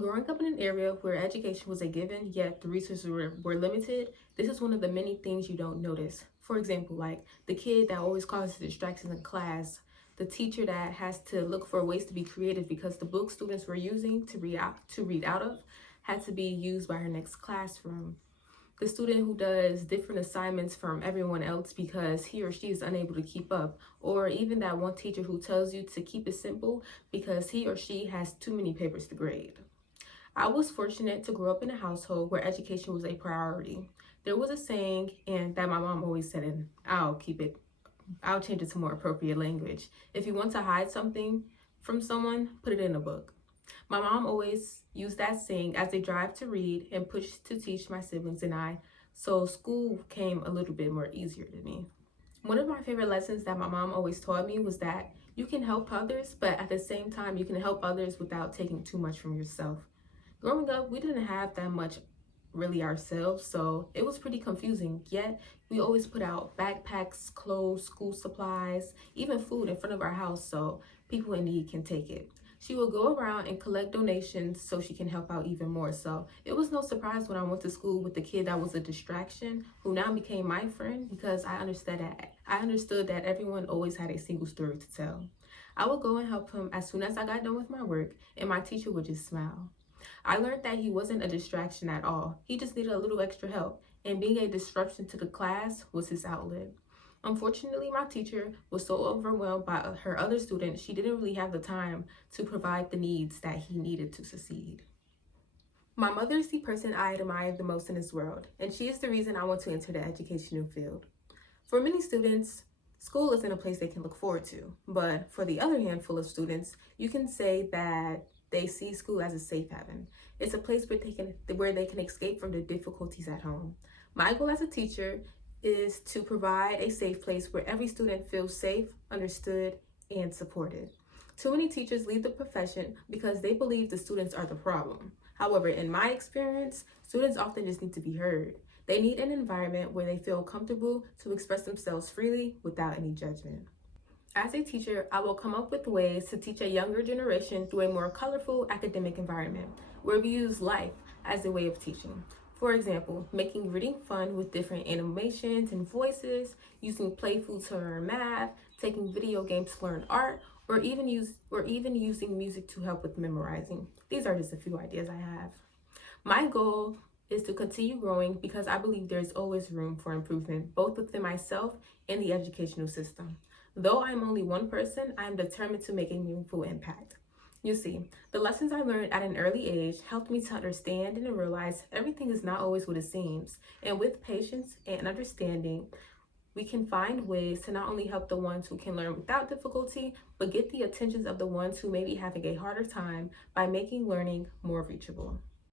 Growing up in an area where education was a given, yet the resources were limited, this is one of the many things you don't notice. For example, like the kid that always causes distractions in class, the teacher that has to look for ways to be creative because the book students were using to read out of had to be used by her next classroom. The student who does different assignments from everyone else because he or she is unable to keep up, or even that one teacher who tells you to keep it simple because he or she has too many papers to grade. I was fortunate to grow up in a household where education was a priority. There was a saying, and that my mom always said, and I'll change it to more appropriate language. If you want to hide something from someone, put it in a book. My mom always used that saying as a drive to read and push to teach my siblings and I, so school came a little bit more easier to me. One of my favorite lessons that my mom always taught me was that you can help others, but at the same time, you can help others without taking too much from yourself. Growing up, we didn't have that much really ourselves, so it was pretty confusing. Yet, we always put out backpacks, clothes, school supplies, even food in front of our house so people in need can take it. She will go around and collect donations so she can help out even more. So it was no surprise when I went to school with the kid that was a distraction, who now became my friend because I understood that everyone always had a single story to tell. I would go and help him as soon as I got done with my work, and my teacher would just smile. I learned that he wasn't a distraction at all. He just needed a little extra help, and being a disruption to the class was his outlet. Unfortunately, my teacher was so overwhelmed by her other students, she didn't really have the time to provide the needs that he needed to succeed. My mother is the person I admire the most in this world, and she is the reason I want to enter the educational field. For many students, school isn't a place they can look forward to, but for the other handful of students, you can say that they see school as a safe haven. It's a place where they can escape from the difficulties at home. My goal as a teacher is to provide a safe place where every student feels safe, understood, and supported. Too many teachers leave the profession because they believe the students are the problem. However, in my experience, students often just need to be heard. They need an environment where they feel comfortable to express themselves freely without any judgment. As a teacher, I will come up with ways to teach a younger generation through a more colorful academic environment, where we use life as a way of teaching. For example, making reading fun with different animations and voices, using playful to learn math, taking video games to learn art, or even using music to help with memorizing. These are just a few ideas I have. My goal is to continue growing because I believe there's always room for improvement, both within myself and the educational system. Though I'm only one person, I am determined to make a meaningful impact. You see, the lessons I learned at an early age helped me to understand and realize everything is not always what it seems. And with patience and understanding, we can find ways to not only help the ones who can learn without difficulty, but get the attentions of the ones who may be having a harder time by making learning more reachable.